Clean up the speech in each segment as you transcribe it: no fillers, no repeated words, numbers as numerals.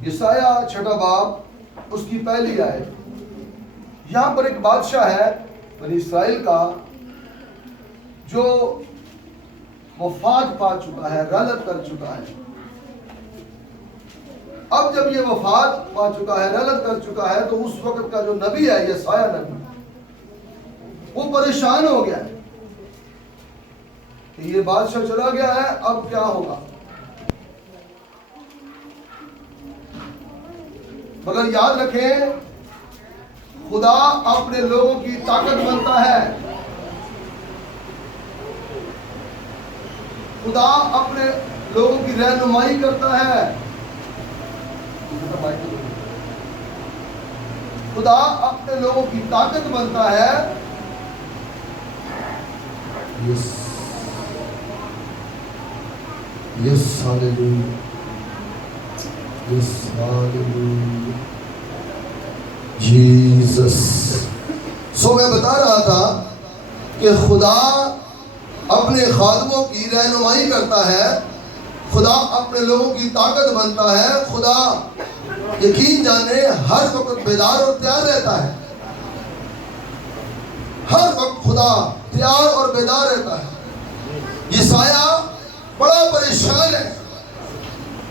یسایہ 6 باب اس کی پہلی آیت۔ یہاں پر ایک بادشاہ ہے بنی اسرائیل کا جو وفات پا چکا ہے، رحلت کر چکا ہے۔ اب جب یہ وفات پا چکا ہے، رحلت کر چکا ہے، تو اس وقت کا جو نبی ہے یسایہ نبی، وہ پریشان ہو گیا ہے کہ یہ بادشاہ چلا گیا ہے، اب کیا ہوگا۔ مگر یاد رکھیں، خدا اپنے لوگوں کی طاقت بنتا ہے، خدا اپنے لوگوں کی رہنمائی کرتا ہے، خدا اپنے لوگوں کی طاقت بنتا ہے۔ یس یس ہاللیلویا، یس ہاللیلویا جیسس۔ سو میں بتا رہا تھا کہ خدا اپنے خادموں کی رہنمائی کرتا ہے، خدا اپنے لوگوں کی طاقت بنتا ہے، خدا یقین جانے ہر وقت بیدار اور تیار رہتا ہے، ہر وقت خدا تیار اور بیدار رہتا ہے۔ یسایہ بڑا پریشان ہے۔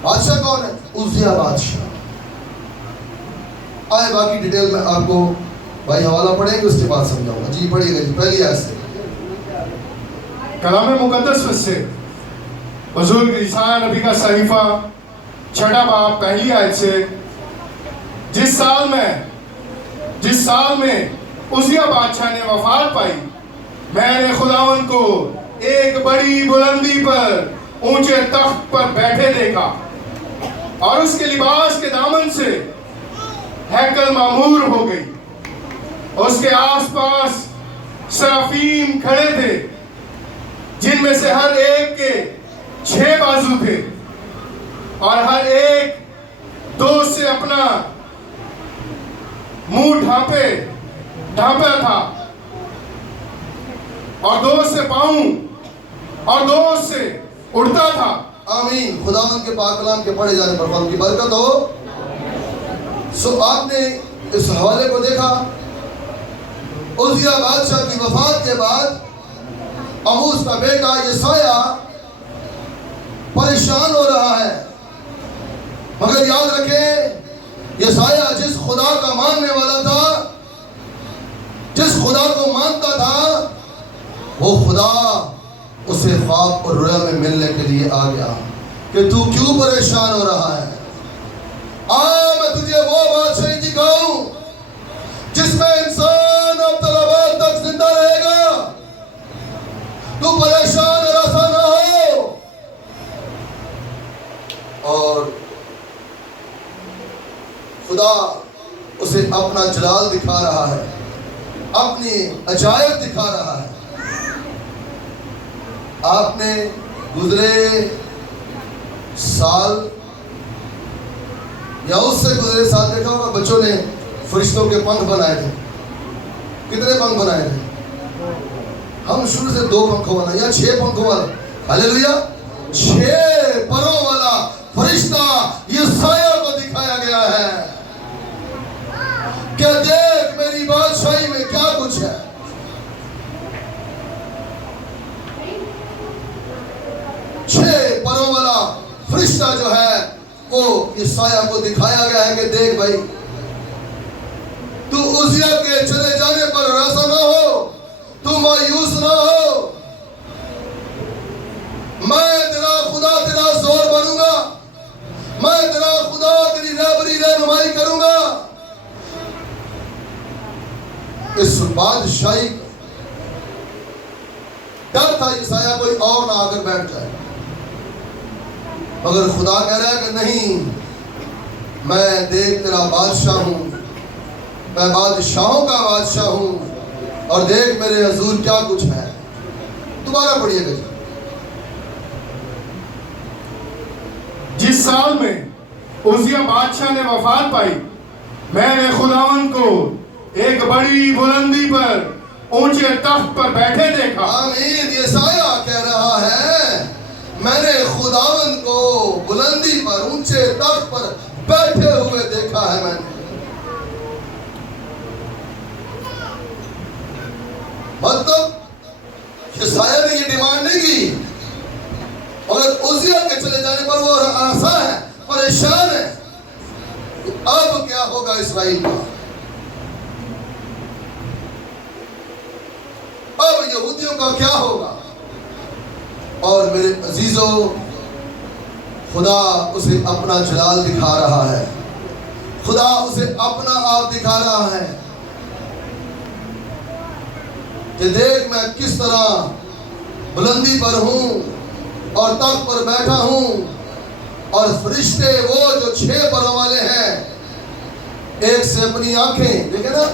بادشاہ کون ہے؟ عزیہ بادشاہ۔ آئے باقی ڈیٹیل میں آپ کو بھائی حوالہ پڑھیں گے، اس کے بعد سمجھاؤں گا۔ جی پڑھیے گا، جی پہلی آیت سے۔ کلام مقدس میں سے بزرگ یسایہ نبی کا صحیفہ 6 باب پہلی آیت سے، جس سال میں عزیہ بادشاہ نے وفات پائی، میں نے خداوند کو ایک بڑی بلندی پر اونچے تخت پر بیٹھے دیکھا، اور اس کے لباس کے دامن سے ہیکل معمور ہو گئی۔ اس کے آس پاس سرافیم کھڑے تھے، جن میں سے ہر ایک کے 6 بازو تھے، اور ہر ایک دو سے اپنا منہ ڈھانپا تھا، اور دو سے پاؤں اور دو سے اڑتا تھا۔ آمین۔ خداوند کے پاک کلام کے پڑھے جانے پر ان کی برکت ہو۔ سو آپ نے اس حوالے کو دیکھا، عزیہ بادشاہ کی وفات کے بعد آموز کا بیٹا یسایہ پریشان ہو رہا ہے۔ مگر یاد رکھیں، یسایہ جس خدا کا ماننے والا تھا، جس خدا کو مانتا تھا، وہ خدا اسے خواب اور رویا میں ملنے کے لیے آ گیا کہ تو کیوں پریشان ہو رہا ہے؟ میں تجھے وہ بادشاہی دکھاؤں جس میں انسان اب طلبات تک زندہ رہے گا، تو پریشان اور ایسا نہ ہو۔ اور خدا اسے اپنا جلال دکھا رہا ہے، اپنی عجائب دکھا رہا ہے۔ آپ نے گزرے سال یا اس سے گزرے سال دیکھا ہوگا، بچوں نے فرشتوں کے پنکھ بنائے تھے۔ کتنے پنکھ بنائے تھے؟ ہم شروع سے 2 پنکھوں والا یا 6 پنکھوں والا، ہاللیلویا، 6 پروں والا فرشتہ یسایہ کو دکھایا گیا ہے کہ دیکھ میری بادشاہی میں کیا کچھ ہے۔ پروں والا فرشتہ جو ہے وہ یسایہ کو دکھایا گیا ہے کہ دیکھ بھائی، تو عزیہ کے چلے جانے پر ایسا نہ ہو، تو مایوس نہ ہو، میں تیرا خدا تیرا زور بنوں گا، میں تیرا خدا تیری رہنمائی کروں گا۔ اس بادشاہی ڈر تھا یسایہ کوئی اور نہ آ کر بیٹھ جائے، مگر خدا کہہ رہا ہے کہ نہیں، میں دیکھ تیرا بادشاہ ہوں، میں بادشاہوں کا بادشاہ ہوں، اور دیکھ میرے حضور کیا کچھ ہے۔ دوبارہ پڑھیے گا۔ جس سال میں عزیہ بادشاہ نے وفات پائی، میں نے خداوند کو ایک بڑی بلندی پر اونچے تخت پر بیٹھے دیکھا۔ آمین۔ یسایہ کہہ رہا ہے، میں نے خداوند کو بلندی پر اونچے تخت پر بیٹھے ہوئے دیکھا ہے میں نے. مطلب یہ سایہ نے یہ ڈیمانڈ نہیں کی. اور عزیہ کے چلے جانے پر وہ آسا ہے, پریشان ہے, اب کیا ہوگا اسرائیل کا, اب یہودیوں کا کیا ہوگا. اور میرے عزیزوں, خدا اسے اپنا جلال دکھا رہا ہے, خدا اسے اپنا آپ دکھا رہا ہے کہ دیکھ میں کس طرح بلندی پر ہوں اور تخت پر بیٹھا ہوں, اور فرشتے وہ جو 6 پروں والے ہیں ایک سے اپنی آنکھیں, دیکھیں نا,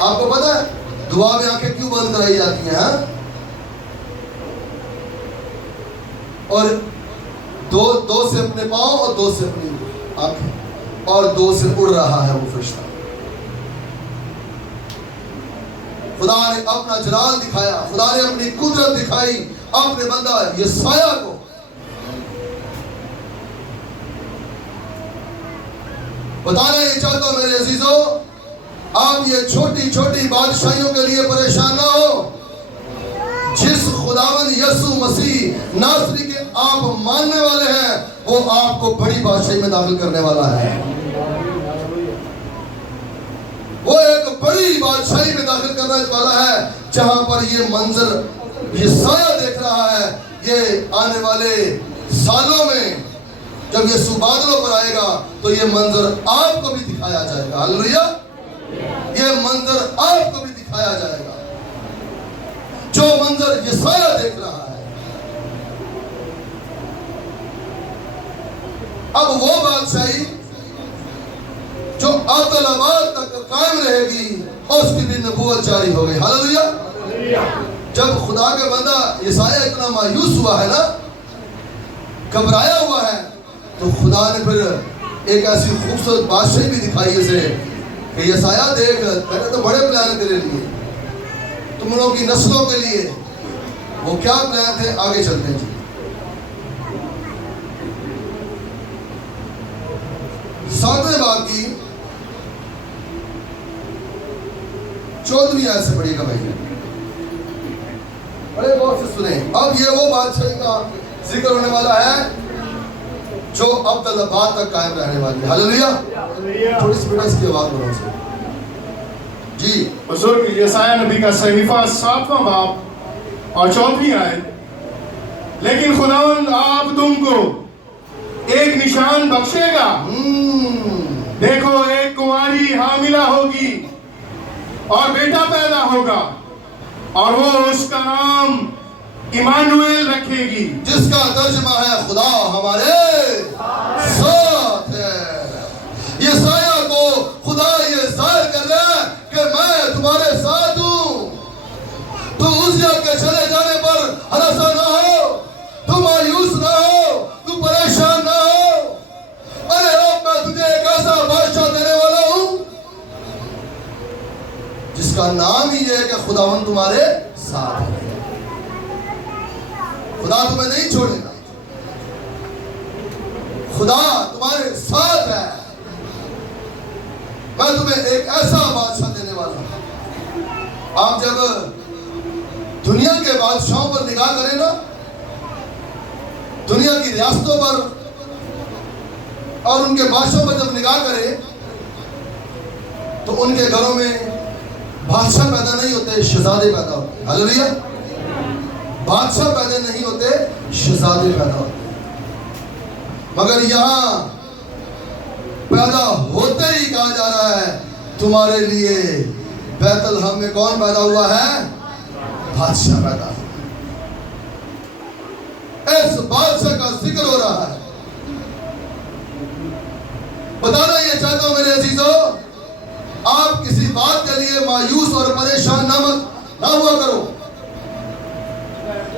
آپ کو پتا ہے دعا میں آنکھیں کیوں بند کرائی جاتی ہیں, اور دو سے اپنے پاؤں اور 2 سے اپنی آنکھیں, اور 2 سے اڑ رہا ہے وہ فرشتہ. خدا نے اپنا جلال دکھایا, خدا نے اپنی قدرت دکھائی اپنے بندہ یہ سایہ کو. بتانا یہ چاہتا ہوں میرے عزیزوں, آپ یہ چھوٹی چھوٹی بادشاہیوں کے لیے پریشان نہ ہو. جس خداوند یسوع مسیح ناصری کے آپ ماننے والے ہیں وہ آپ کو بڑی بادشاہی میں داخل کرنے والا ہے. وہ ایک بڑی بادشاہی میں داخل کرنے والا ہے جہاں پر یہ منظر, یہ سایہ دیکھ رہا ہے. یہ آنے والے سالوں میں جب یسوع بادلوں پر آئے گا تو یہ منظر آپ کو بھی دکھایا جائے گا. ہلیلویا, یہ منظر آپ کو بھی دکھایا جائے گا جو منظر یہ سایہ دیکھ رہا ہے. اب وہ بادشاہی جو ابدالآباد تک قائم رہے گی اور اس کی بھی نبوت جاری ہو گئی. ہلیلویا. جب خدا کا بندہ یسایہ اتنا مایوس ہوا ہے نا, گھبرایا ہوا ہے, تو خدا نے پھر ایک ایسی خوبصورت بادشاہی بھی دکھائی اسے کہ یسایہ دیکھ, میں نے تو بڑے پلان ہیں تیرے لیے, تم لوگوں کی نسلوں کے لیے. وہ کیا پلان تھے, آگے چلتے ہیں. 7ویں باب کی 14ویں آیت سے پڑھیے گا بھائی, بڑے غور سے سنیں. اب یہ وہ بادشاہی کا ذکر ہونے والا ہے جو ابدالآباد تک قائم رہنے والی ہے. ہلیلویا. تھوڑی سی بیٹا اس کی آواز بڑھاؤ سے. جی بزرگ یسایہ نبی کا صحیفہ 7واں باب اور 4ویں آیت. لیکن خداوند آپ تم کو ایک نشان بخشے گا. دیکھو ایک کنواری حاملہ ہوگی اور بیٹا پیدا ہوگا اور وہ اس کا نام ایمانویل رکھے گی, جس کا ترجمہ ہے خدا ہمارے ساتھ ہے. یہ سایہ کو خدا یہ ظاہر کر رہا ہے کہ میں تمہارے ساتھ ہوں. تو عزیہ کے چلے جانے پر ہراساں نہ ہو, تو مایوس نہ ہو, تو پریشان نہ ہو. ارے اب میں تجھے ایک ایسا بادشاہ دینے والا ہوں جس کا نام ہی یہ ہے کہ خداوند تمہارے ساتھ ہے. خدا تمہیں نہیں چھوڑے گا, خدا تمہارے ساتھ ہے. میں تمہیں ایک ایسا بادشاہ دینے والا ہوں. آپ جب دنیا کے بادشاہوں پر نگاہ کریں نا, دنیا کی ریاستوں پر اور ان کے بادشاہوں پر جب نگاہ کریں تو ان کے گھروں میں بادشاہ پیدا نہیں ہوتے, شہزادے پیدا ہوتے. ہلیلویا. بادشاہ پیدا نہیں ہوتے, شہزادے پیدا ہوتے. مگر یہاں پیدا ہوتے ہی کہا جا رہا ہے تمہارے لیے بیت الحم میں کون پیدا ہوا ہے, بادشاہ پیدا ہوا. اس بادشاہ کا ذکر ہو رہا ہے. بتانا یہ چاہتا ہوں میرے عزیزوں, آپ کسی بات کے لیے مایوس اور پریشان نہ ہوا کرو.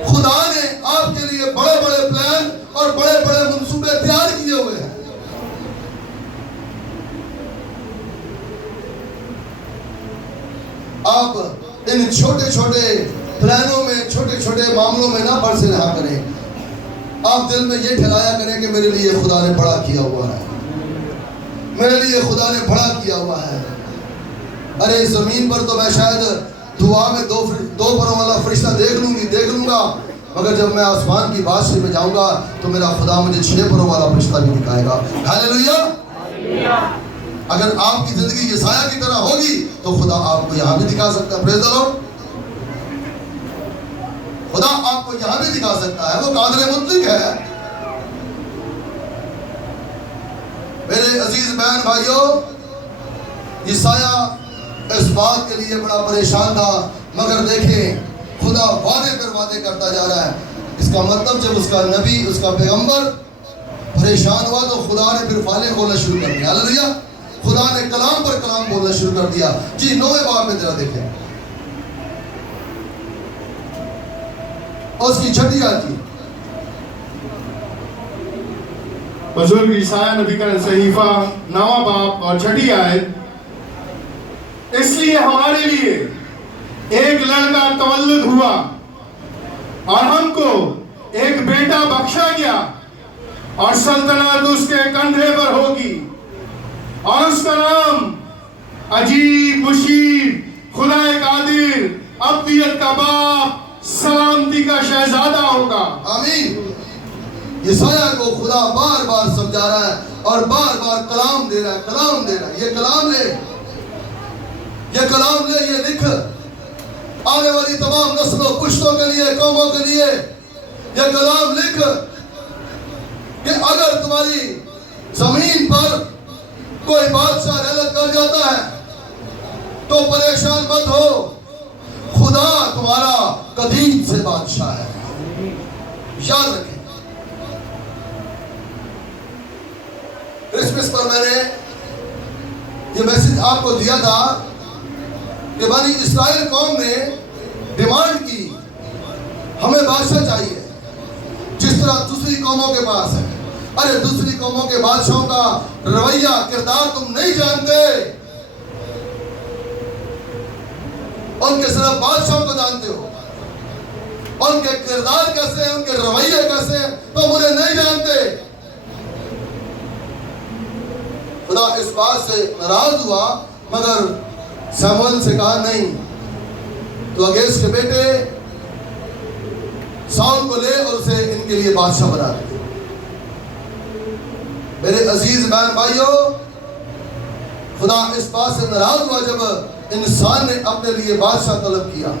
خدا نے آپ کے لیے بڑے بڑے پلان اور بڑے بڑے منصوبے تیار کیے ہوئے ہیں. آپ ان چھوٹے چھوٹے پلانوں میں, چھوٹے چھوٹے معاملوں میں نہ بڑھ سے رہا کریں. آپ دل میں یہ ٹھہرایا کریں کہ میرے لیے خدا نے بڑا کیا ہوا ہے. میرے لیے خدا نے بڑا کیا ہوا ہے. ارے اس زمین پر تو میں شاید دعا میں دو پروں والا فرشتہ دیکھ لوں گا, مگر جب میں آسمان کی بادشاہی میں جاؤں گا تو میرا خدا مجھے 6 پروں والا فرشتہ بھی دکھائے گا. ہاللیلویا. اگر آپ کی زندگی یسایہ کی طرح ہوگی تو خدا آپ کو یہاں بھی دکھا سکتا ہے. پریز دی لارڈ. خدا آپ کو یہاں بھی دکھا سکتا ہے, وہ قادر مطلق ہے. میرے عزیز بہن بھائیوں, یسایہ اس بات کے لیے بڑا پریشان تھا, مگر دیکھیں خدا وعدے پر وعدے کرتا جا رہا ہے. اس کا مطلب جب اس کا نبی, اس کا پیغمبر پریشان ہوا تو خدا نے پھر فالے کھولنا شروع کر دیا. ہاللیلویا. خدا نے کلام پر کلام بولنا شروع کر دیا. جی 9ویں باب میں ذرا دیکھیں, اور اس کی چھٹی آیت کی. بزرگ یسایہ نبی کا صحیفہ 9واں باب اور چھٹی آیت. اس لیے ہمارے لیے ایک لڑکا تولد ہوا اور ہم کو ایک بیٹا بخشا گیا, اور سلطنت اس کے کندھے پر ہوگی, اور اس کا نام عجیب, مشیر, خدا قادر, ابدیت کا باپ, سلامتی کا شہزادہ ہوگا. آمین. یسایہ کو خدا بار بار سمجھا رہا ہے اور بار بار کلام دے رہا ہے. یہ کلام لے, یہ لکھ آنے والی تمام نسلوں, پشتوں کے لیے, قوموں کے لیے. یہ کلام لکھ کہ اگر تمہاری زمین پر کوئی بادشاہ رحلت کر جاتا ہے تو پریشان مت ہو, خدا تمہارا قدیم سے بادشاہ ہے. یاد رکھیں, کرسمس پر میں نے یہ میسج آپ کو دیا تھا کہ بنی اسرائیل قوم نے ڈیمانڈ کی ہمیں بادشاہ چاہیے, جس طرح دوسری قوموں کے پاس ہے. ارے دوسری قوموں کے بادشاہوں کا رویہ, کردار تم نہیں جانتے. ان کے صرف بادشاہوں کو جانتے ہو, ان کے کردار کیسے ہیں, ان کے رویے کیسے ہیں, تم انہیں نہیں جانتے. خدا اس بات سے ناراض ہوا, مگر سیموئیل سے کہا نہیں, تو اگیس کے بیٹے ساؤل کو لے اور اسے ان کے لیے بادشاہ بنا دے. میرے عزیز بہن بھائیوں, خدا اس بات سے ناراض ہوا جب انسان نے اپنے لیے بادشاہ طلب کیا.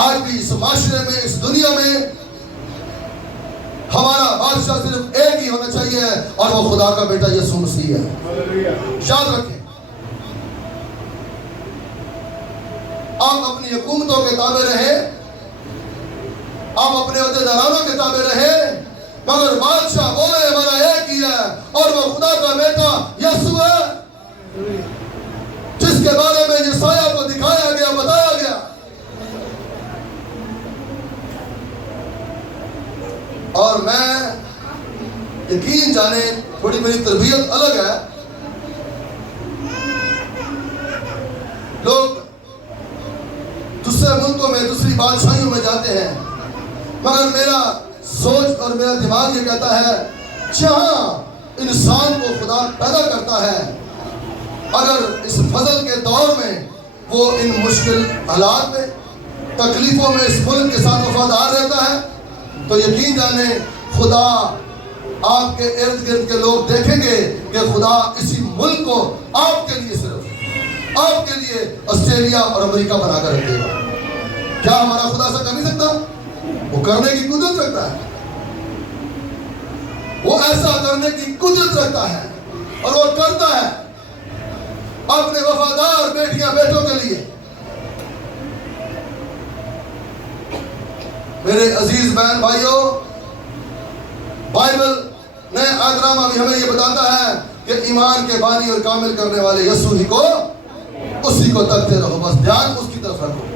آج بھی اس معاشرے میں, اس دنیا میں ہمارا بادشاہ صرف ایک ہی ہونا چاہیے, اور وہ خدا کا بیٹا یسوع مسیح ہے. یاد رکھیں, آپ اپنی حکومتوں کے تابع رہیں, آپ اپنے عہدیدارانوں کے تابع رہیں, مگر بادشاہ وہ ہے, ہمارا ایک ہی ہے, اور وہ خدا کا بیٹا یسوع ہے, جس کے بارے میں یسایہ کو دکھایا گیا, بتایا گیا. اور میں یقین جانے, تھوڑی میری تربیت الگ ہے, لوگ دوسرے ملکوں میں, دوسری بادشاہیوں میں جاتے ہیں, مگر میرا سوچ اور میرا دماغ یہ کہتا ہے جہاں انسان کو خدا پیدا کرتا ہے, اگر اس فضل کے دور میں وہ ان مشکل حالات میں, تکلیفوں میں اس ملک کے ساتھ وفادار رہتا ہے, تو یقین جانے خدا آپ کے ارد گرد کے لوگ دیکھیں گے کہ خدا اسی ملک کو آپ کے لیے, صرف آپ کے لیے آسٹریلیا اور امریکہ بنا کر رکھے گا. کیا ہمارا خدا ایسا کر نہیں سکتا؟ وہ کرنے کی قدرت رکھتا ہے, وہ ایسا کرنے کی قدرت رکھتا ہے, اور وہ کرتا ہے اپنے وفادار بیٹیاں بیٹوں کے لیے. میرے عزیز بہن بھائیوں, بائبل نئے آدرامہ بھی ہمیں یہ بتاتا ہے کہ ایمان کے بانی اور کامل کرنے والے یسوع ہی کو, اسی کو تکتے رہو, بس دھیان اس کی طرف رکھو.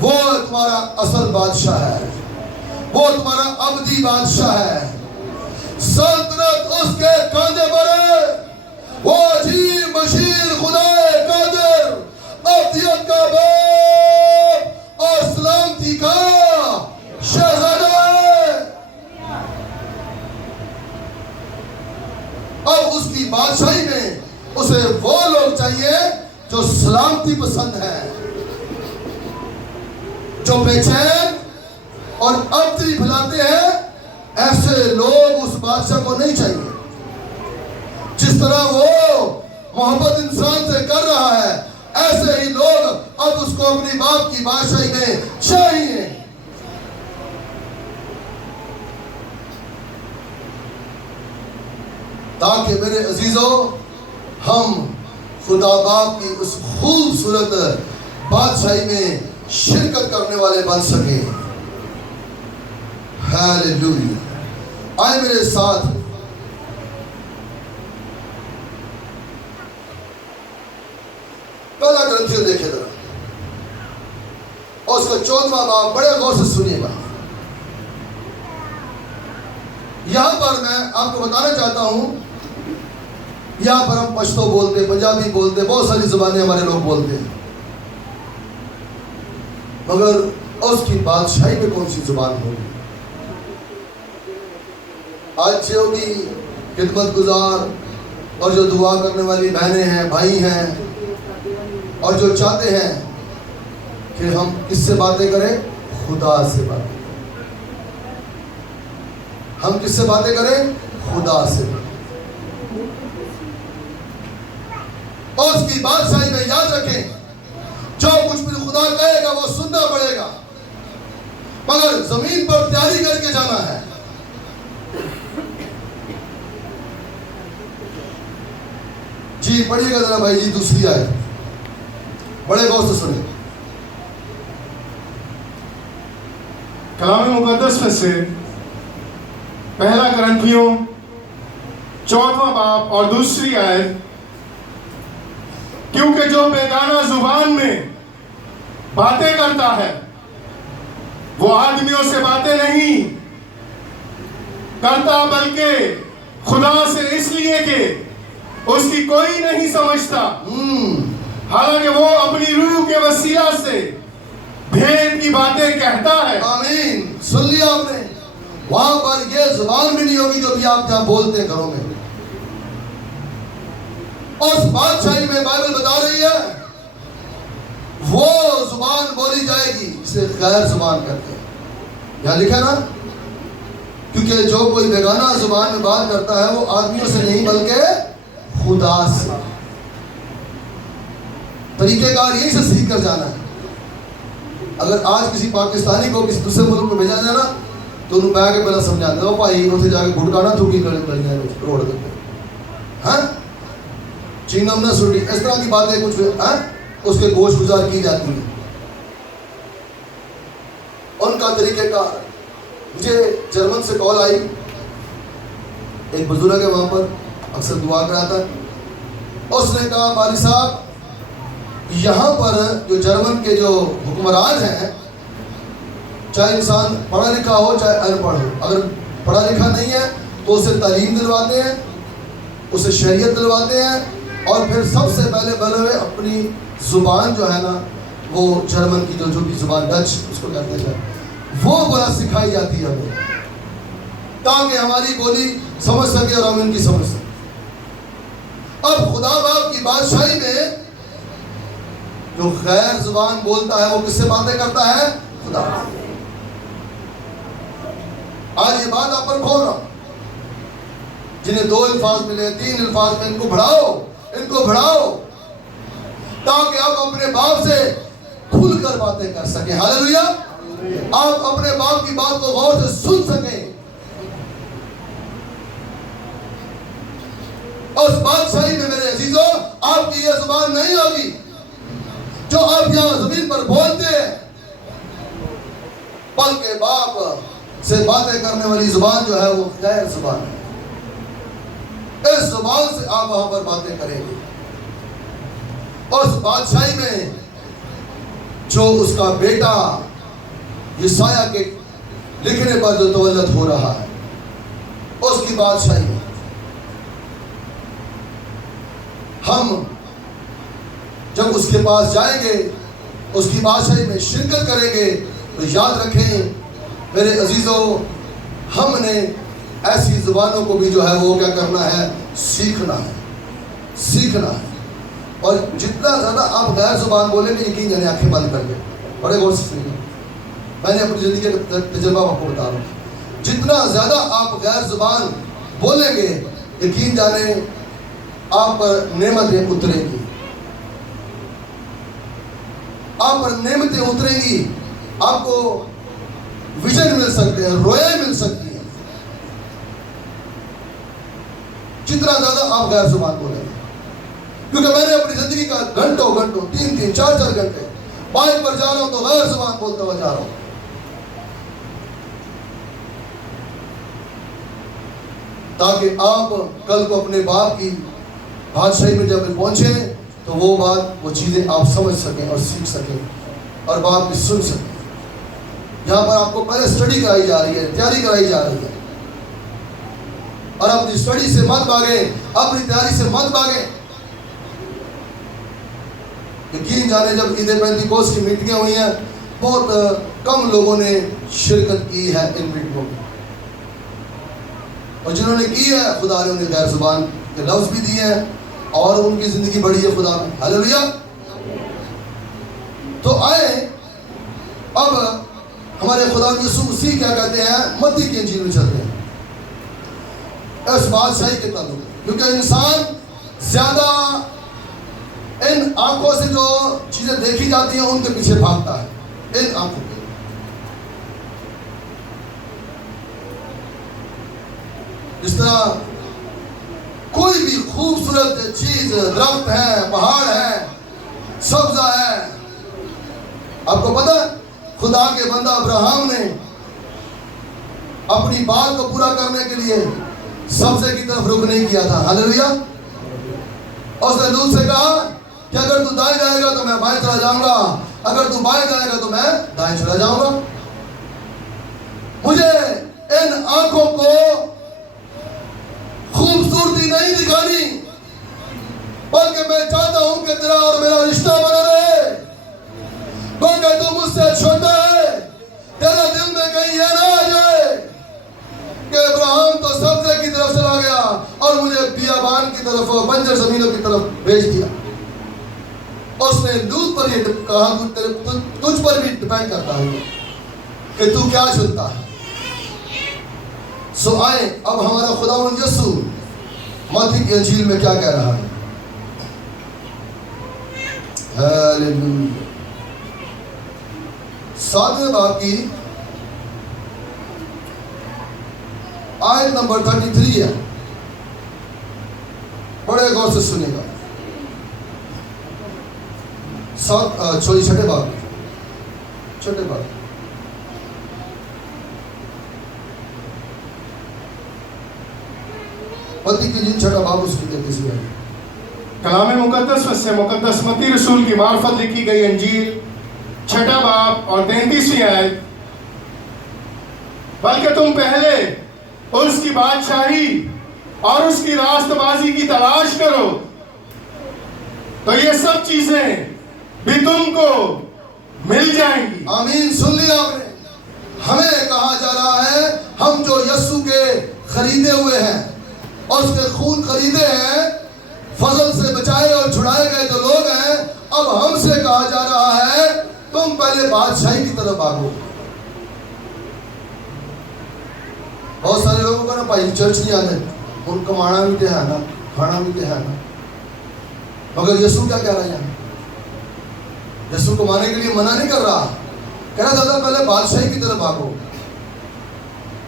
وہ تمہارا اصل بادشاہ ہے, وہ تمہارا ابدی بادشاہ ہے, سلطنت اس کے کاندھے پر ہے. وہ عجیب مشیر, خدا قادر, ابدیت کا باپ اور سلامتی کا شہزادہ ہے. بادشاہی میں اسے وہ لوگ چاہیے جو سلامتی پسند ہیں، جو بے چین اور ابتری پھیلاتے ہیں، ایسے لوگ اس بادشاہ کو نہیں چاہیے۔ جس طرح وہ محبت انسان سے کر رہا ہے، ایسے ہی لوگ اب اس کو اپنی باپ کی بادشاہی میں چاہیے۔ تاکہ میرے عزیزوں ہم خدا باپ کی اس خوبصورت بادشاہی میں شرکت کرنے والے بن سکیں۔ ہیلیلویا۔ آئے میرے ساتھ پہلا کرنتھیوں دیکھیں ذرا، اور اس کا 14واں باب بڑے غور سے سنیے گا۔ یہاں پر میں آپ کو بتانا چاہتا ہوں، یہاں پر ہم پشتو بولتے، پنجابی بولتے، بہت ساری زبانیں ہمارے لوگ بولتے ہیں، مگر اس کی بادشاہی میں کون سی زبان ہوگی؟ آج جو بھی خدمت گزار اور جو دعا کرنے والی بہنیں ہیں، بھائی ہیں، اور جو چاہتے ہیں کہ ہم کس سے باتیں کریں؟ خدا سے باتیں۔ ہم کس سے باتیں کریں؟ خدا سے۔ اور اس کی بادشاہی میں یاد رکھیں، جو کچھ بھی خدا کہے گا وہ سننا پڑے گا، مگر زمین پر تیاری کر کے جانا ہے۔ جی پڑھیے گا ذرا بھائی جی، دوسری آیت بڑے غور سے سنیں۔ کلام مقدس میں سے پہلا کرنتھیوں 14واں باب اور دوسری آیت، کیونکہ جو بیگانہ زبان میں باتیں کرتا ہے وہ آدمیوں سے باتیں نہیں کرتا، بلکہ خدا سے، اس لیے کہ اس کی کوئی نہیں سمجھتا، حالانکہ وہ اپنی روح کے وسیلہ سے بھید کی باتیں کہتا ہے۔ آمین۔ سن لیا آپ نے؟ وہاں پر یہ زبان بھی نہیں ہوگی جو بھی آپ جہاں بولتے ہیں گھروں میں۔ اور اس بادشاہی میں بائبل بتا رہی ہے وہ زبان بولی جائے گی جسے غیر زبان کہتے ہیں۔ یہاں لکھا نا، کیونکہ جو کوئی بیگانہ زبان میں بات کرتا ہے وہ آدمیوں سے نہیں بلکہ خدا سے۔ طریقہ کار یہی سے سیکھ کر جانا ہے۔ اگر آج کسی پاکستانی کو کسی دوسرے ملک میں بھیجا جائے نا تو انہوں بہ کے پہلے سمجھا دے، بھائی اتنے جا کے گھٹکا نہ تھوکی روڈ دے، ہاں چینم نہ سوٹی، اس طرح کی باتیں کچھ اس کے گوش گزار کی جاتی ہیں۔ ان کا طریقہ کار، مجھے جرمن سے کال آئی، ایک بزرگ ہے وہاں پر اکثر دعا کراتا ہے، اس نے کہا باری صاحب یہاں پر جو جرمن کے جو حکمران ہیں، چاہے انسان پڑھا لکھا ہو چاہے ان پڑھ ہو، اگر پڑھا لکھا نہیں ہے تو اسے تعلیم دلواتے ہیں، اسے شریعت دلواتے ہیں، اور پھر سب سے پہلے ہوئے اپنی زبان جو ہے نا وہ جرمن کی جو بھی زبان ڈچ اس کو کہتے ہیں وہ بڑا سکھائی جاتی ہے ہمیں، تاکہ ہماری بولی سمجھ سکے اور ہم ان کی سمجھ سکیں۔ اب خدا باپ کی بادشاہی میں جو غیر زبان بولتا ہے وہ کس سے باتیں کرتا ہے؟ خدا۔ آج یہ بات آپ پر کھول رہا ہوں، جنہیں 2 الفاظ ملے، 3 الفاظ میں ان کو بڑھاؤ تاکہ آپ اپنے باپ سے کھل کر باتیں کر سکیں۔ ہاللیلویا۔ آپ اپنے باپ کی بات کو غور سے سن سکیں۔ اس بادشاہی میں میرے عزیزوں آپ کی یہ زبان نہیں ہوگی جو آپ یہاں زمین پر بولتے ہیں، بلکہ باپ سے باتیں کرنے والی زبان جو ہے وہ غیر زبان ہے۔ اس زبان سے آپ وہاں پر باتیں کریں گے۔ اور اس بادشاہی میں جو اس کا بیٹا یسایہ کے لکھنے پر جو تولد ہو رہا ہے، اس کی بادشاہی میں ہم جب اس کے پاس جائیں گے، اس کی بادشاہی میں شرکت کریں گے، تو یاد رکھیں میرے عزیزوں ہم نے ایسی زبانوں کو بھی جو ہے وہ کیا کرنا ہے؟ سیکھنا ہے۔ سیکھنا ہے. اور جتنا زیادہ آپ غیر زبان بولیں گے, یقین جانے آنکھیں بند کر کے, بڑے غور سے سنیے, میں نے اپنی زندگی کا تجربہ آپ کو بتا رہا ہوں. جتنا زیادہ آپ غیر زبان بولیں گے, یقین جانے آپ پر نعمتیں اتریں گی, آپ پر نعمتیں اتریں گی, آپ کو ویژن مل سکتے ہیں, روئے مل سکتی ہیں, جتنا زیادہ آپ غیر زبان بولیں گے. کیونکہ میں نے اپنی زندگی کا گھنٹوں 3-4 گھنٹے بائک پر جا رہا ہوں تو غیر زبان بولتا ہوا جا رہا ہوں, تاکہ آپ کل کو اپنے باپ کی بادشاہی میں جب پہنچیں تو وہ چیزیں آپ سمجھ سکیں اور سیکھ سکیں اور بات بھی سن سکیں. یہاں پر آپ کو پہلے اسٹڈی کرائی جا رہی ہے, تیاری کرائی جا رہی ہے, اور اپنی اسٹڈی سے مت بھاگیں, اپنی تیاری سے مت بھاگیں. یقین جانے جب عید پینتیکوس کی میٹنگیں ہوئی ہیں, بہت کم لوگوں نے شرکت کی ہے ان میٹنگوں میں, اور جنہوں نے کی ہے خدا نے انہیں غیر زبان کے لفظ بھی دیے ہیں اور ان کی زندگی بڑھی ہے خدا میں. ہلیلویا. تو آئے اب ہمارے خدا یسوع مسیح کیا کہتے ہیں, متی کی انجیل میں چلتے ہیں اس بادشاہی کے تعلق, کیونکہ انسان زیادہ ان آنکھوں سے جو چیزیں دیکھی جاتی ہیں ان کے پیچھے بھاگتا ہے, ان آنکھوں کے. جس طرح کوئی بھی خوبصورت چیز, درخت ہے, پہاڑ ہے, سبزہ ہے, آپ کو پتہ خدا کے بندہ ابراہیم نے اپنی بات کو پورا کرنے کے لیے سبزے کی طرف رخ نہیں کیا تھا. ہلیلویا. اور اس نے لوط سے کہا کہ اگر تو دائیں جائے گا تو میں بائیں چلا جاؤں گا, اگر تو بائیں جائے گا تو میں دائیں چلا جاؤں گا. مجھے ان آنکھوں کو خوبصورتی نہیں دکھانی, بلکہ میں چاہتا ہوں کہ تیرا اور میرا رشتہ بنا رہے. کیونکہ تو مجھ سے چھوٹا ہے, تیرا دل میں کہیں یہ نہ آ جائے کہ ابراہیم تو سبزے کی طرف چلا گیا اور مجھے بیابان کی طرف, بنجر زمینوں کی طرف بھیج دیا. اور اس نے لوط پر یہ کہا تجھ پر بھی ڈیپینڈ کرتا ہے کہ تو کیا چنتا ہے. سو آئے اب ہمارا خداوند یسوع متی کی انجیل میں کیا کہہ رہا ہے. ہیلیلویا. 7ویں باب کی آیت نمبر 33 ہے, بڑے غور سے سنیں گا. 6 باب متی کی انجیل 6 باب اس کی 33 ہے. کلام مقدس میں سے مقدس متی رسول کی معرفت لکھی گئی انجیل 6 باب اور 33 آیت. بلکہ تم پہلے اس کی بادشاہی اور اس کی راست بازی کی تلاش کرو تو یہ سب چیزیں بھی تم کو مل جائیں گی. آمین. سن لیا آپ نے, ہمیں کہا جا رہا ہے ہم جو یسوع کے خریدے ہوئے ہیں اور اس کے خون خریدے ہیں, فضل سے بچائے اور چھڑائے گئے جو لوگ ہیں, اب ہم سے کہا جا رہا ہے تم پہلے بادشاہی کی طرف آگو. بہت سارے لوگوں کو نا بھائی چرچ نہیں آتے, ان کمانا بھی تو ہے نا, کھانا بھی تو ہے نا, مگر یسوع کیا کہہ رہا ہے؟ یسوع کمانے کے لیے منع نہیں کر رہا, کہہ رہا دادا پہلے بادشاہی کی طرف آگو.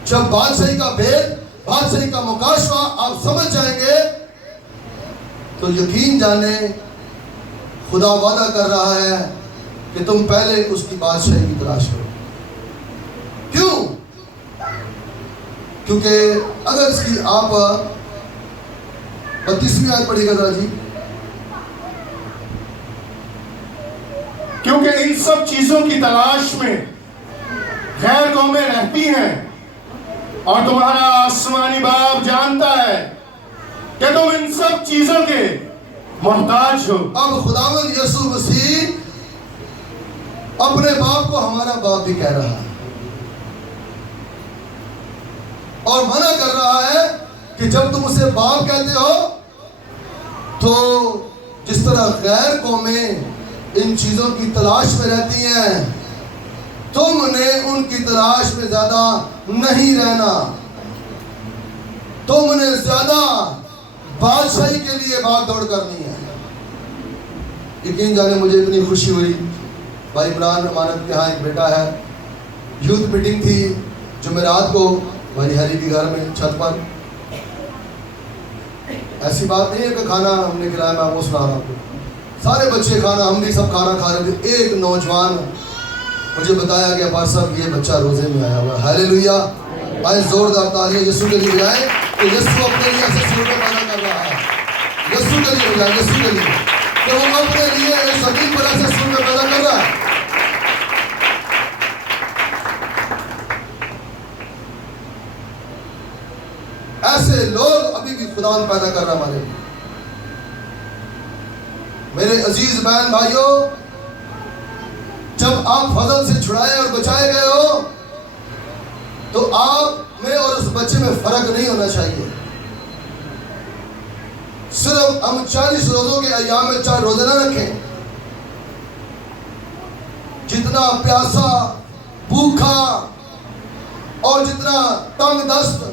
جب بادشاہی کا بھید, بادشاہی کا مکاشفہ آپ سمجھ جائیں گے تو یقین جانے خدا وعدہ کر رہا ہے کہ تم پہلے اس کی بادشاہی کی تلاش کرو. کیوں؟ کیونکہ اگر اس کی آپ 32ویں آیت پڑھیے گا ذرا جی. کیونکہ ان سب چیزوں کی تلاش میں غیر قومیں رہتی ہیں اور تمہارا آسمانی باپ جانتا ہے کہ تم ان سب چیزوں کے محتاج ہو. اب خداوند یسوع مسیح اپنے باپ کو ہمارا باپ بھی کہہ رہا ہے اور منع کر رہا ہے کہ جب تم اسے باپ کہتے ہو تو جس طرح غیر قومیں ان چیزوں کی تلاش میں رہتی ہیں، تم نے ان کی تلاش میں زیادہ نہیں رہنا. تم نے زیادہ بادشاہی کے لیے بھاگ دوڑ کرنی ہے. یقین جانے مجھے اتنی خوشی ہوئی. بھائی عمران امانت کے ہاں ایک بیٹا ہے، یوتھ میٹنگ تھی جمعرات کو بھائی ہری کے گھر میں چھت پر. ایسی بات نہیں ہے کہ کھانا ہم نے کھلایا، میں وہ سنا رہا ہوں، سارے بچے کھانا، ہم بھی سب کھانا کھا رہے تھے. ایک نوجوان مجھے بتایا کہ ابا صاحب یہ بچہ روزے میں آیا ہوا ہے. ہاللیلویہ. آئے زوردار تالیاں یسوع کے لیے بجائے کہ یسوع اپنے لیے ایسے سرور پیدا کر رہا ہے. یسوع کے لیے بجائے، یسوع کے لیے کہ وہ اپنے لیے اس زمین پر ایسے سرور پیدا کر رہا ہے. ایسے لوگ ابھی بھی خدا پیدا کر رہا ہمارے. میرے عزیز بہن بھائیوں، جب آپ فضل سے چھڑائے اور بچائے گئے ہو تو آپ میں اور اس بچے میں فرق نہیں ہونا چاہیے. صرف ہم 40 روزوں کے ایام میں 4 روزے نہ رکھیں. جتنا پیاسا، بھوکا اور جتنا تنگ دست،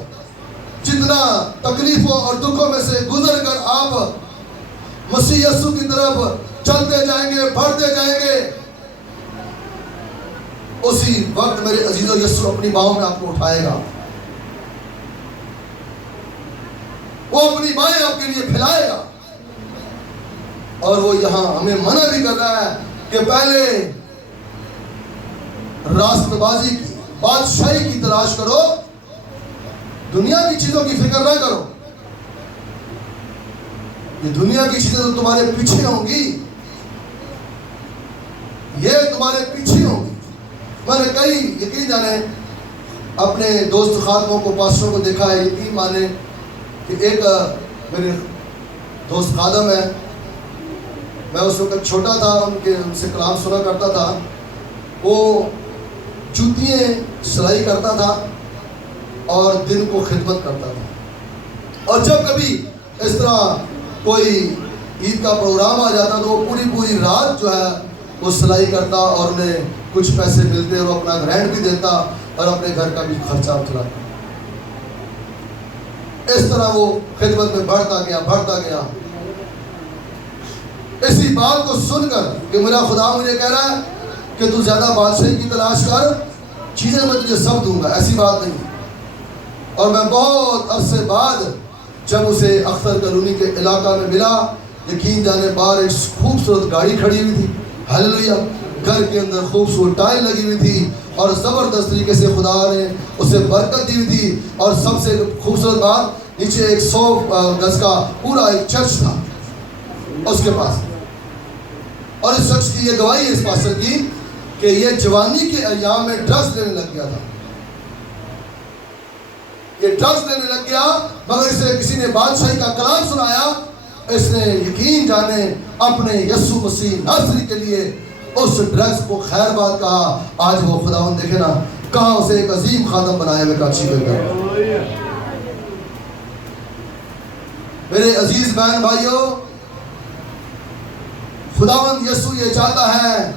جتنا تکلیفوں اور دکھوں میں سے گزر کر آپ مسیح یسوع کی طرف چلتے جائیں گے، بڑھتے جائیں گے، اسی وقت میرے عزیزوں یسوع اپنی باہوں میں آپ کو اٹھائے گا. وہ اپنی بائیں آپ کے لیے پھیلائے گا. اور وہ یہاں ہمیں منع بھی کر رہا ہے کہ پہلے راست بازی کی، بادشاہی کی تلاش کرو، دنیا کی چیزوں کی فکر نہ کرو. یہ دنیا کی چیزیں تو تمہارے پیچھے ہوں گی، یہ تمہارے پیچھے ہوں گی. میں نے کئی یقین جانے اپنے دوست خادموں کو، پاسٹروں کو دیکھا ہے، یقین مانے کہ ایک میرے دوست خادم ہے، میں اس وقت چھوٹا تھا، ان سے کلام سنا کرتا تھا. وہ جوتیاں سلائی کرتا تھا اور دن کو خدمت کرتا تھا. اور جب کبھی اس طرح کوئی عید کا پروگرام آ جاتا تو وہ پوری رات جو ہے وہ سلائی کرتا اور انہیں کچھ پیسے ملتے اور اپنا رینٹ بھی دیتا اور اپنے گھر کا بھی خرچہ چلاتا. اس طرح وہ خدمت میں بڑھتا گیا. اسی بات کو سن کر کہ میرا خدا مجھے کہہ رہا ہے کہ تو زیادہ بادشاہی کی تلاش کر، چیزیں میں تجھے سب دوں گا، ایسی بات نہیں. اور میں بہت عرصے بعد جب اسے اختر کالونی کے علاقہ میں ملا، یقین جانے باہر ایک خوبصورت گاڑی کھڑی ہوئی تھی. ہاللیلویہ. گھر کے اندر خوبصورت ٹائل لگی ہوئی تھی اور زبردست طریقے سے خدا نے اسے برکت دی ہوئی تھی. اور سب سے خوبصورت بات، نیچے 100 گز کا پورا ایک چرچ تھا اس کے پاس. اور اس شخص کی یہ گواہی ہے اس پاسٹر کی کہ یہ جوانی کے ایام میں ڈرگس لینے لگ گیا تھا. یہ ڈرگس لینے لگ گیا، مگر اسے کسی نے بادشاہی کا کلام سنایا. اس نے یقین جانے اپنے یسوع مسیح ناصری کے لیے اس ڈرگس کو خیر بات کہا. آج وہ خداوند دیکھے نا کہاں اسے ایک عظیم خادم بنایا ہوئے کراچی کے اندر. میرے عزیز بہن بھائیوں، خداوند یسوع یہ چاہتا ہے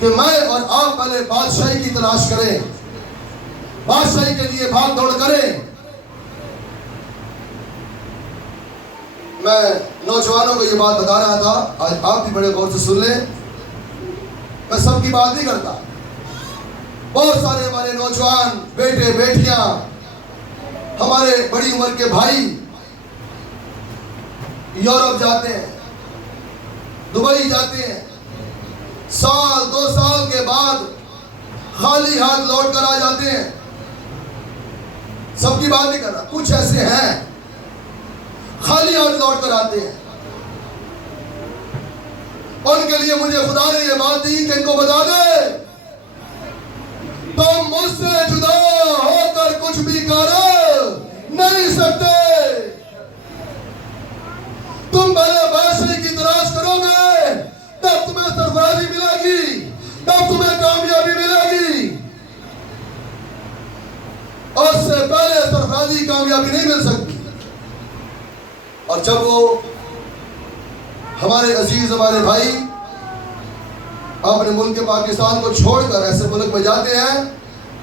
کہ میں اور آپ پہلے بادشاہی کی تلاش کریں، بادشاہی کے لیے بھاگ دوڑ کریں. میں نوجوانوں کو یہ بات بتا رہا تھا، آج آپ بھی بڑے غور سے سن لیں. میں سب کی بات نہیں کرتا. بہت سارے ہمارے نوجوان بیٹے بیٹیاں، ہمارے بڑی عمر کے بھائی یورپ جاتے ہیں، دبئی جاتے ہیں، سال 2 سال کے بعد خالی ہاتھ لوٹ کر آ جاتے ہیں. سب کی بات نہیں کر رہا، کچھ ایسے ہیں خالی ہاتھ لوٹ کر آتے ہیں. ان کے لیے مجھے خدا نے یہ بات دی کہ ان کو بتا دے تم مجھ سے جدا ہو کر کچھ بھی کر نہیں سکتے. تم پہلے بادشاہی کی تلاش کرو گے، تب تمہیں سرفرازی ملے گی، تب تمہیں کامیابی ملے گی. اور اس سے پہلے سرفرازی کامیابی نہیں مل سکتی. اور جب وہ ہمارے عزیز ہمارے بھائی اپنے ملک پاکستان کو چھوڑ کر ایسے ملک میں جاتے ہیں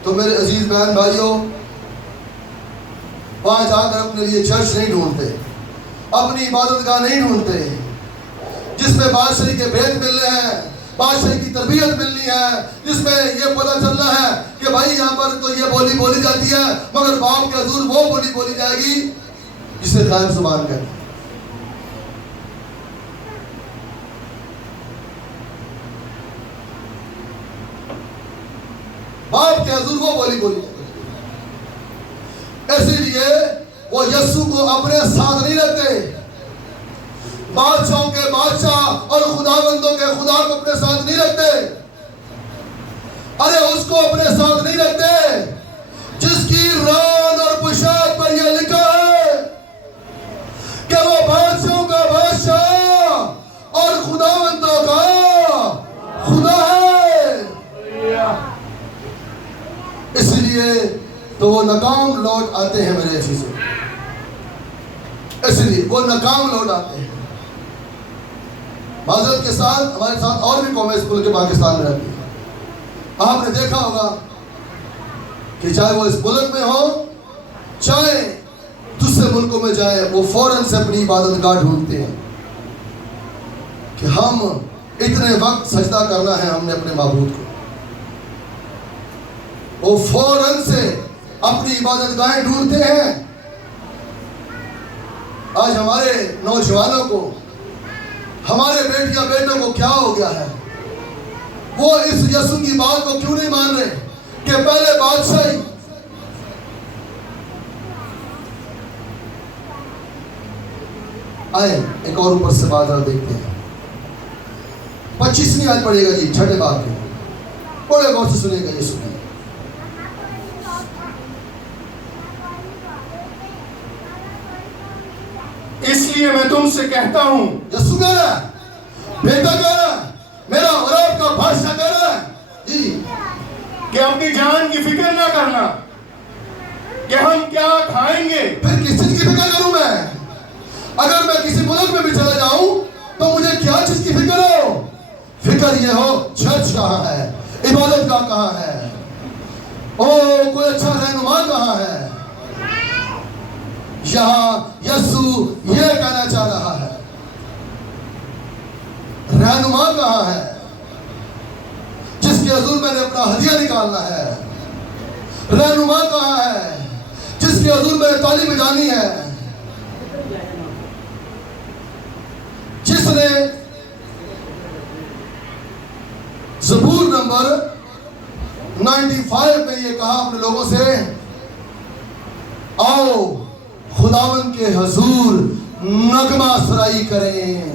تو میرے عزیز بہن بھائیوں وہاں جا کر اپنے لیے چرچ نہیں ڈھونڈتے, اپنی عبادت گاہ نہیں ڈھونڈتے جس میں بادشاہی کے بھید ملنے ہیں, بادشاہی کی تربیت ملنی ہے, جس میں یہ پتہ چلنا ہے کہ بھائی یہاں پر تو یہ بولی بولی جاتی ہے مگر باپ کے حضور وہ بولی بولی جائے گی جسے غائب زبان کہتے ہیں. باپ کے حضور وہ بولی بولی جائے گی. اسی لیے وہ یسوع کو اپنے ساتھ نہیں رکھتے, بادشاہوں کے بادشاہ اور خداوندوں کے خدا کو اپنے ساتھ نہیں رکھتے. ارے اس کو اپنے ساتھ نہیں رکھتے جس کی ران اور پوشاک پر یہ لکھا ہے کہ وہ بادشاہوں کا بادشاہ اور خداوندوں کا خدا ہے. اس لیے تو وہ ناکام لوٹ آتے ہیں میرے عزیزوں, اس لیے وہ ناکام لوٹ آتے ہیں. معذرت کے ساتھ ہمارے ساتھ اور بھی قومیں اس ملک کے پاکستان میں رہتی ہیں. آپ نے دیکھا ہوگا کہ چاہے وہ اس ملک میں ہو چاہے دوسرے ملکوں میں جائیں, وہ فوراً سے اپنی عبادت گاہ ڈھونڈتے ہیں کہ ہم اتنے وقت سجدہ کرنا ہے ہم نے اپنے معبود کو. وہ فوراً سے اپنی عبادت گاہیں ڈھونڈتے ہیں. آج ہمارے نوجوانوں کو, ہمارے بیٹیاں بیٹوں کو کیا ہو گیا ہے؟ وہ اس یسوع کی بات کو کیوں نہیں مان رہے کہ پہلے بادشاہی آئے. ایک اور اوپر سے بات اور دیکھتے ہیں. 25ویں آیت پڑھیے گا جی, 6 باب کی, بڑے غور سے سنیے گا یسوع کی. اس لیے میں تم سے کہتا ہوں, یسوع کہہ رہا ہے, بیٹا کہہ رہا ہے, میرا اور آپ کا بادشاہ کہہ رہا ہے جی کہ اپنی جان کی فکر نہ کرنا کہ ہم کیا کھائیں گے. پھر کس چیز کی فکر کروں میں؟ اگر میں کسی ملک میں بھی چلا جاؤں تو مجھے کیا چیز کی فکر ہو؟ فکر یہ ہو چرچ کہاں ہے, عبادت گاہ کہاں ہے, کوئی اچھا رہنما کہاں ہے. یہاں یسوع یہ کہنا چاہ رہا ہے, رہنما کہاں ہے جس کے حضور میں نے اپنا ہدیہ نکالنا ہے. رہنما کہاں ہے جس کے حضور میں نے تعلیم جانی ہے, جس نے زبور نمبر 95 میں یہ کہا اپنے لوگوں سے, آؤ خداوند کے حضور نغمہ سرائی کریں.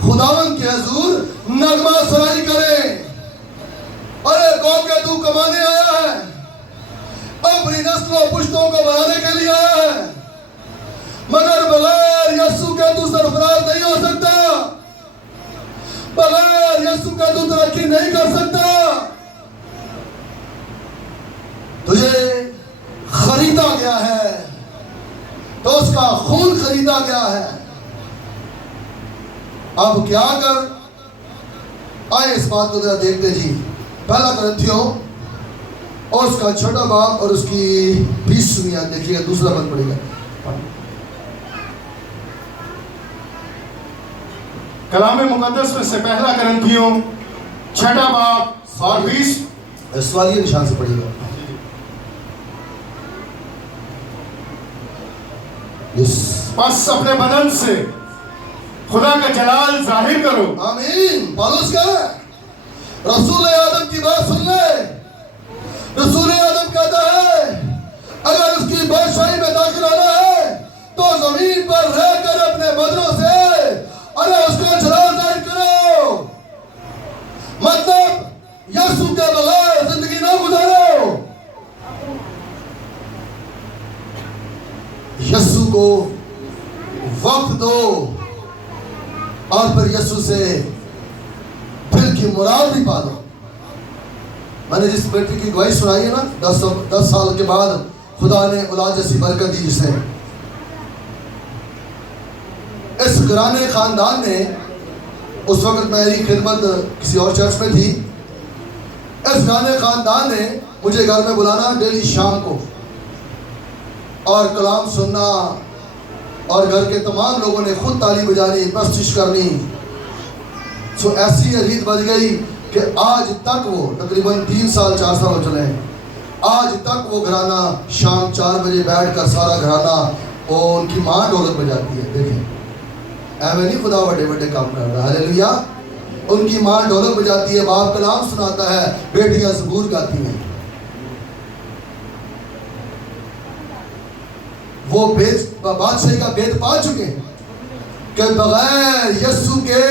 خداوند کے حضور نغمہ سرائی کریں. ارے قوم کے تو کمانے آیا ہے, اپنی نسل و پشتوں کو بنانے کے لیے آیا ہے, مگر بغیر یسوع کے تو سرفراز نہیں ہو سکتا, بغیر یسوع کے تو ترقی نہیں کر سکتا. تجھے خریدا گیا ہے تو اس کا خون خریدا گیا ہے. اب کیا کر, آئے اس بات کو ذرا دیکھتے جی. پہلا کرنتھیوں اور اس کا 6 باب اور اس کی 20ویں آیت دیکھیے گا, دوسرا بند پڑے گا. کلام مقدس میں سے پہلا کرنتھیوں 6 باب اور 20 سوالیہ نشان سے پڑھیے گا. پس اپنے بدن سے خدا کا جلال ظاہر کرو. آمین. پالوس کہہ رہا ہے, رسول آدم کی بات سن لے. رسول آدم کہتا ہے اگر اس کی بادشاہی میں داخل آنا ہے تو زمین پر رہ کر اپنے بدنوں سے ارے اس کا جلال ظاہر کرو. مطلب یسوع کے بغیر زندگی نہ گزارو. یسوع کو وقت دو اور پھر یسوع سے دل کی مراد بھی پالو. میں نے جس بیٹی کی گواہی سنائی ہے نا, 10 سال کے بعد خدا نے اولاد جیسی برکت دی جسے, اس گھرانے خاندان نے، اس وقت میری خدمت کسی اور چرچ میں تھی، اس گھرانے خاندان نے مجھے گھر میں بلانا ڈیلی شام کو، اور کلام سننا، اور گھر کے تمام لوگوں نے خود تالی بجانی، پرستش کرنی. سو ایسی عید بج گئی کہ آج تک وہ تقریباً 3 سال 4 سال ہو چلے ہیں، آج تک وہ گھرانہ شام 4 بجے بیٹھ کر سارا گھرانہ، اور ان کی ماں ڈھولک بجاتی ہے. دیکھیں ایویں نہیں خدا بڑے بڑے کام کر رہا. ہلیلویا. ان کی ماں ڈھولک بجاتی ہے، باپ کلام سناتا ہے، بیٹیاں زبور گاتی ہیں. وہ بادشاہی کا بید پا چکے ہیں کہ بغیر یسوع کے،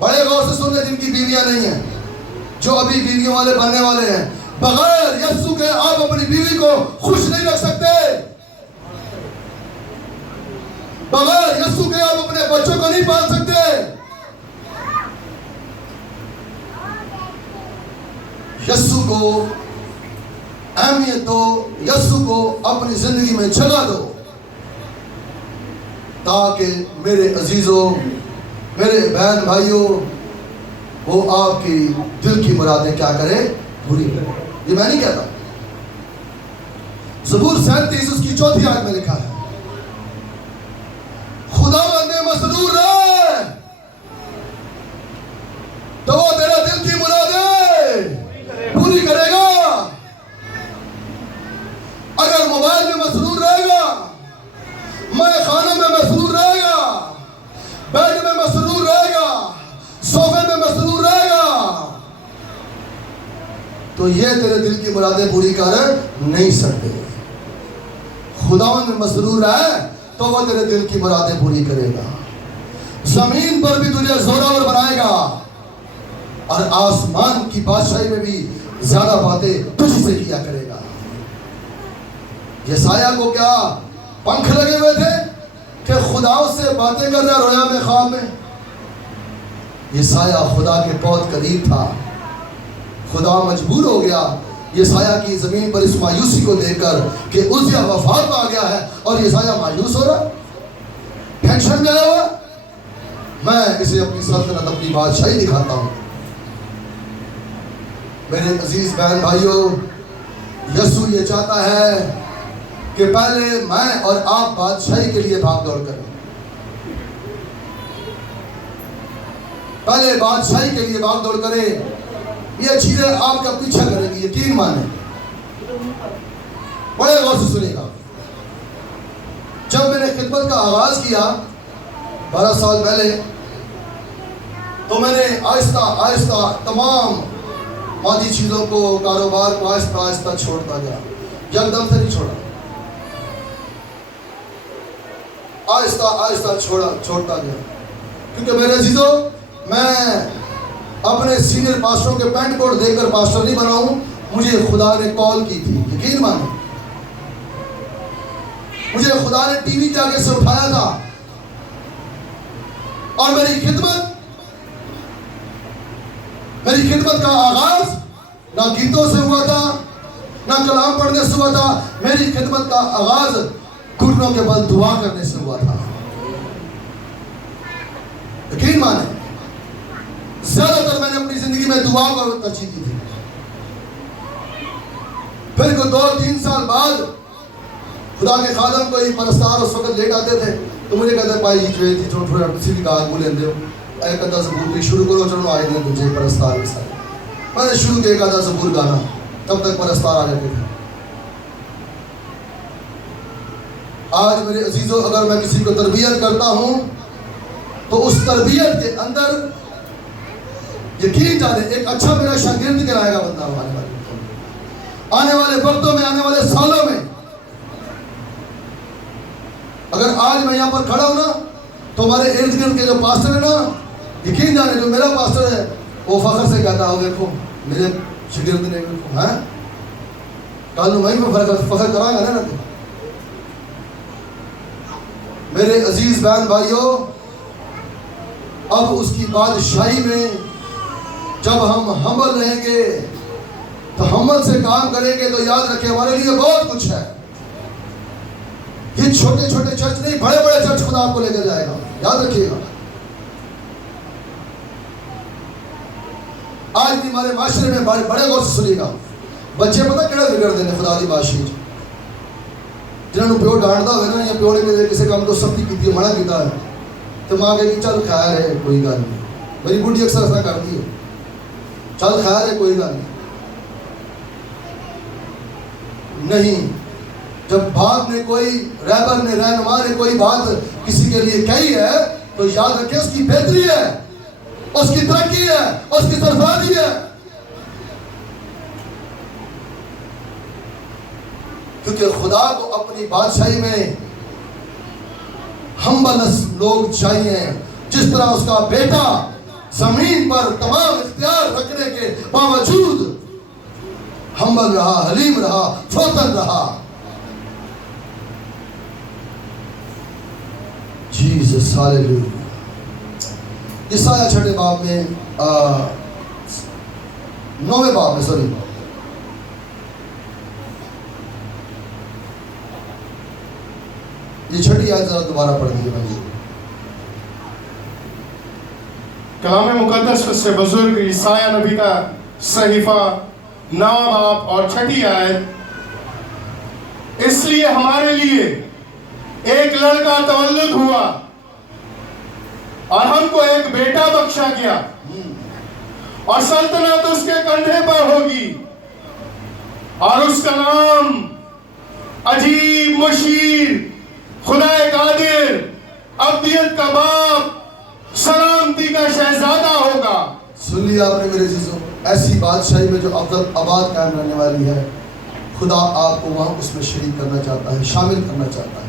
بڑے غور سے سن لیں جن کی بیویاں نہیں ہیں، جو ابھی بیویوں والے بننے والے ہیں، بغیر یسوع کے آپ اپنی بیوی کو خوش نہیں رکھ سکتے. بغیر یسوع کے آپ اپنے بچوں کو نہیں پال سکتے. یسوع کو اہمیت دو، یسوع کو اپنی زندگی میں جگہ دو، تاکہ میرے عزیزوں، میرے بہن بھائیوں، وہ آپ کی دل کی مرادیں کیا کرے؟ پوری کرے. یہ میں نہیں کہتا. زبور 37 اس کی 4 آیت میں لکھا ہے، خداوند میں مسرور ہے تو وہ تیرا دل کی مرادیں پوری کرے گا. اگر موبائل میں مسرور رہے گا، میں خانے میں مسرور رہے گا، بیڈ میں مسرور رہے گا، صوفے میں مسرور رہے گا، تو یہ تیرے دل کی مرادیں پوری کر نہیں سکتے. خداوند میں مسرور ہے تو وہ تیرے دل کی مرادیں پوری کرے گا. زمین پر بھی تجھے زوراور بنائے گا، اور آسمان کی بادشاہی میں بھی زیادہ باتیں تجھ سے کیا کرے گا. یسایہ کو کیا پنکھ لگے ہوئے تھے کہ خدا اس سے باتیں کر رہا رویا میں، خواب میں؟ یسایہ خدا کے بہت قریب تھا. خدا مجبور ہو گیا یسایہ کی زمین پر اس مایوسی کو دیکھ کر کہ عزیہ وفات پا گیا ہے، اور یسایہ مایوس ہو رہا، ٹینشن میں آیا ہوا. میں اسے اپنی سلطنت، اپنی بادشاہی دکھاتا ہوں. میرے عزیز بہن بھائیوں، یسوع یہ چاہتا ہے کہ پہلے میں اور آپ بادشاہی کے لیے بھاگ دوڑ کریں. پہلے بادشاہی کے لیے بھاگ دوڑ کریں. یہ چیزیں آپ کا پیچھا کریں گی، یقین مانیں. بڑے غور سے سنیے گا. جب میں نے خدمت کا آغاز کیا 12 سال پہلے، تو میں نے آہستہ آہستہ تمام مادی چیزوں کو، کاروبار کو آہستہ آہستہ چھوڑتا گیا. یکدم سے نہیں چھوڑا، آہستہ آہستہ چھوڑتا گیا. کیونکہ میرے عزیزوں، میں اپنے سینئر پاسٹروں کے پینٹ کوٹ دیکھ کر پاسٹر نہیں بنا ہوں. مجھے خدا نے کال کی تھی، یقین مانیں. مجھے خدا نے ٹی وی کے آگے سے اٹھایا تھا، اور میری خدمت کا آغاز نہ گیتوں سے ہوا تھا، نہ کلام پڑھنے سے ہوا تھا. میری خدمت کا آغاز گھٹنوں کے بل دعا کرنے سے ہوا تھا. یقین مانیں، زیادہ تر میں نے اپنی زندگی میں دعا کو ترجیح دی تھی. پھر کو 2-3 سال بعد خدا کے خادم کوئی پرستار اس وقت لیٹ آتے تھے تو مجھے کہتے پائی جو تھی چھوٹ چھوڑا کسی بھی کہا بولے دے ایک ادھا زبور بھی شروع کرو، چلو آئے دیں تجھے پرستار کے ساتھ. میں نے شروع کیا ایک ادھا زبور گانا، تب تک پرستار آ جاتے تھے. آج میرے عزیزوں، اگر میں کسی کو تربیت کرتا ہوں تو اس تربیت کے اندر یقین جانے ایک اچھا میرا شاگرد کہلائے گا بندہ آنے والے وقتوں میں، آنے والے سالوں میں. اگر آج میں یہاں پر کھڑا ہوں نا تو ہمارے ارد گرد کے جو پاسٹر ہیں نا، یقین جانے جو میرا پاسٹر ہے وہ فخر سے کہتا ہو دیکھو میرے شاگرد نے کل میں فخر کرا گا نا. میرے عزیز بہن بھائیوں، اب اس کی بادشاہی میں جب ہم ہمبل رہیں گے تو ہمبل سے کام کریں گے تو یاد رکھیں ہمارے لیے بہت کچھ ہے. یہ چھوٹے چھوٹے چرچ نہیں، بڑے بڑے چرچ خدا آپ کو لے کر جائے گا، یاد رکھیے گا۔ آج بھی ہمارے معاشرے میں بڑے غور سے سنیے گا، بچے پتہ کہڑا بگڑ دینے خدا دی بادشاہی جنہوں نے پیو ڈانٹتا ہوئے نا، یا پیو نے کسی کام تو سختی کی منع کیتا ہے تو ماں کہے کہ چل خیر ہے کوئی گل نہیں، میری بڈھی اکثر ایسا کرتی ہے، چل خیر ہے کوئی گل نہیں۔ جب باپ نے کوئی رہبر نے رہنما نے کوئی بات کسی کے لیے کہی ہے تو یاد رکھیں اس کی بہتری ہے، اس کی ترقی ہے، اس کی سرفرازی ہے، کیونکہ خدا کو اپنی بادشاہی میں ہمبل لوگ چاہیے، جس طرح اس کا بیٹا زمین پر تمام اختیار رکھنے کے باوجود ہمبل رہا، حلیم رہا، فوتن رہا۔ جیسس ہاللیلویا۔ یسایہ 6 باب میں 9 باب میں سوری یہ 6 آیت ذرا دوبارہ پڑھ دیجیے بھائی۔ کلام مقدس سے بزرگ یسایہ نبی کا صحیفہ 9 باب اور 6 آیت، اس لیے ہمارے لیے ایک لڑکا تولد ہوا اور ہم کو ایک بیٹا بخشا گیا، اور سلطنت اس کے کندھے پر ہوگی، اور اس کا نام عجیب، مشیر، خدا قادر، ابدیت کا باپ، سلامتی کا شہزادہ ہوگا۔ سن لیا آپ نے میرے عزیزوں، ایسی بادشاہی میں جو ابد آباد قائم رہنے والی ہے، خدا آپ کو وہاں اس میں شریک کرنا چاہتا ہے، شامل کرنا چاہتا ہے۔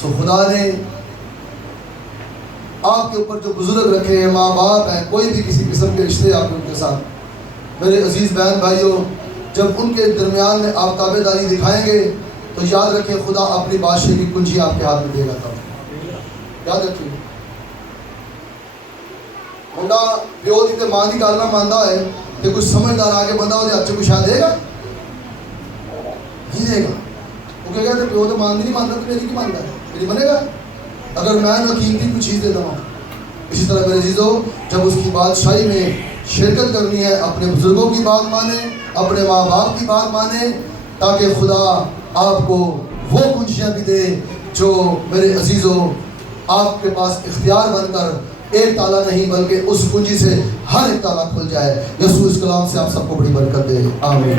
سو خدا نے آپ کے اوپر جو بزرگ رکھے ہیں، ماں باپ ہیں، کوئی بھی کسی قسم کے رشتے آپ ان کے ساتھ، میرے عزیز بہن بھائیوں، جب ان کے درمیان میں آپ تابع داری دکھائیں گے تو یاد رکھیں خدا اپنی بادشاہی کی کنجی آپ کے ہاتھ میں دے گا۔ تب یاد رکھیں منڈا پیو دی تے ماں دی گل نہ ماندا ہے کہ کچھ سمجھدار آگے بندہ وہ ہاتھ چ کچھ دے گا نہیں دے گا، وہ کہے گا پیو تو مان نہیں مانتا تو میری کی مانتا ہے، میری بنے گا اگر میں نہ قیمتی کوئی چیز دیتا ہوں۔ اسی طرح میرے عزیزو، جب اس کی بادشاہی میں شرکت کرنی ہے، اپنے بزرگوں کی بات مانیں، اپنے ماں باپ کی بات مانیں، تاکہ خدا آپ کو وہ کنجیاں بھی دے جو میرے عزیزو آپ کے پاس اختیار بن کر ایک تالا نہیں بلکہ اس کنجی سے ہر ایک تالا کھل جائے۔ یسوع اس کلام سے آپ سب کو بڑی برکت دے، آمین۔